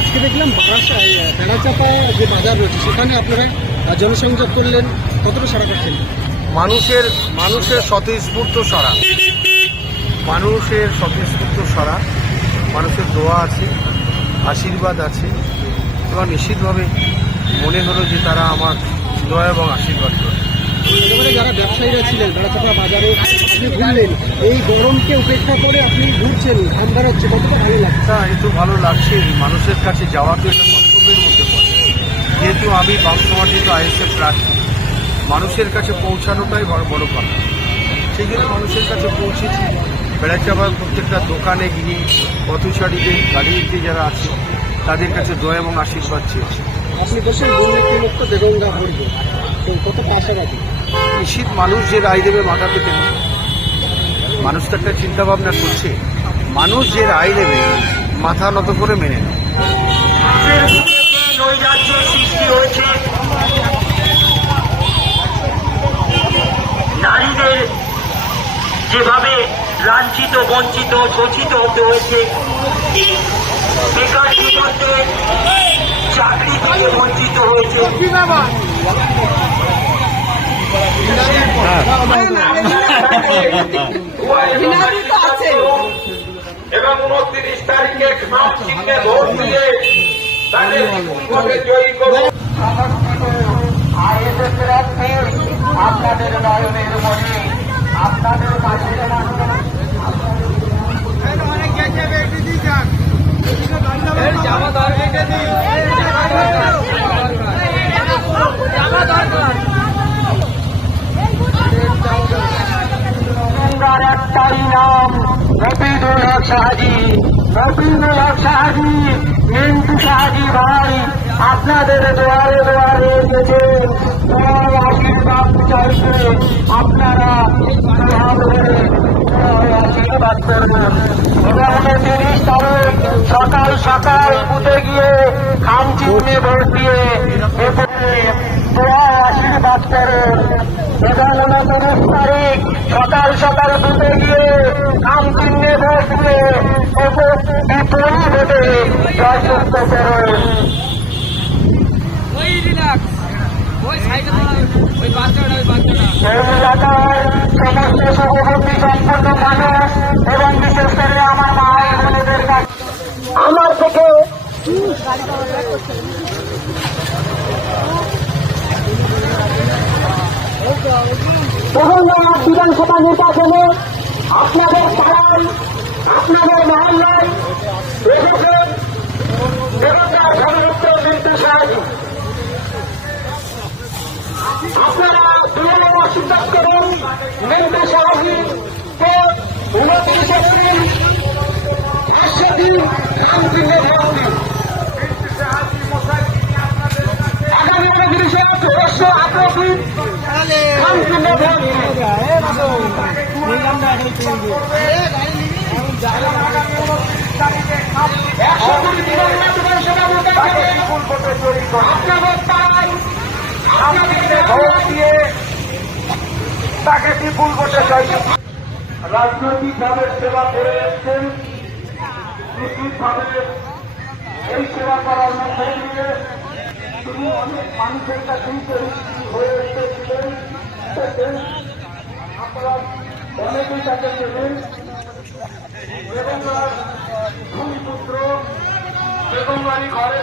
আজকে দেখলাম বারাসায় বেড়াচাপা যে বাজার রয়েছে সেখানে আপনারা জনসংযোগ করলেন, কতটা সাড়া পাচ্ছেন? মানুষের স্বতঃস্ফূর্ত সাড়া, মানুষের দোয়া আছে, আশীর্বাদ আছে এবং নিশ্চিতভাবে মনে হলো যে তারা আমার দোয়া এবং আশীর্বাদ করে। এবারে যারা ব্যবসায়ীরা ছিলেন বেড়াচাপা বাজারে আপনি ঘুরলেন, এই গরমকে উপেক্ষা করে আপনি ঘুরছেন, ঠান্ডা হচ্ছে, কতটা ভালো লাগছে? তা একটু ভালো লাগছে, মানুষের কাছে যাওয়া তো একটা কর্তব্যের মধ্যে পড়ে। যেহেতু আমি বামসমাজিত আইএসএফ প্রার্থী, মানুষের কাছে পৌঁছানোটাই বড় কথা। সেই জন্য মানুষের কাছে পৌঁছেছি। বেড়াচাপার প্রত্যেকটা দোকানে গিয়ে পথচারীদের গাড়িতে যারা আছে তাদের কাছে দোয়া এবং আশীর্বাদ চেয়েছি। আপনি বলছেন দুর্নীতিমুক্ত দেগঙ্গা ভরব, তো কত আশাবাদী? নিশ্চিত মানুষ যে রায় দেবে মাথা পেতে না, মানুষ তো একটা চিন্তাভাবনা করছে, মানুষ যে রায় দেবে মাথা নত করে মেনে নেয়। সৃষ্টি হয়েছে, নারীদের যেভাবে লাঞ্ছিত, বঞ্চিত, শোষিত হতে হয়েছে, বেকার যুবকদের চাকরি থেকে বঞ্চিত হয়েছে, এবং 29 তারিখে খাম চিহ্নে ভোট দিয়ে তাদের বিপুলভাবে জয়ী করুন। আপনাদের নয়নের মনে আপনাদের কাছে একটাই নাম, রফিকুল হক সাহাজি, মিন্টু সাহাজি ভাই আপনাদের দুয়ারে দুয়ারে এসেছে, আশীর্বাদ চাইছে। আপনারা আশীর্বাদ করবেন। এবং 30 তারিখ সকাল সকাল বুথে গিয়ে খাম চিহ্নে ভোট দিয়ে দোয়া আশীর্বাদ করেন। এবং 29 তারিখ সকাল সকাল বুথে গিয়ে খাম চিহ্নে ভোট দিয়ে বিপুল ভোটে জয়যুক্ত করেন। এই এলাকার সমস্ত সহযোগী সম্পন্ন মানুষ এবং বিশেষ করে আমার মায়ের বোনেদের কাছে আমার থেকে বিধানসভা নির্বাচনে আপনাদের পাড়ায়, আপনাদের মহল্লায় আপনারা দূরে আশীর্বাদ করুন। মিন্টু সাহাজিকে 29 এপ্রিল 500 দিন খাম চিহ্নে ভোট দিন। আগামী 1918 দিন খাম চিহ্নে ভোট দিন। তাকে বিপুল ভোটে জয়যুক্ত। রাজনৈতিকভাবে সেবা করে এসছেন, নিশ্চিতভাবে এই সেবা করার মধ্যে দিয়ে তিনি অনেক মানুষের কাছেই পরিচিতি হয়ে এসেছিলেন। আপনারা অনেকেই তাকে চেনেন। বেগমগার ভূমিপুত্র, বেগমবাড়ি ঘরে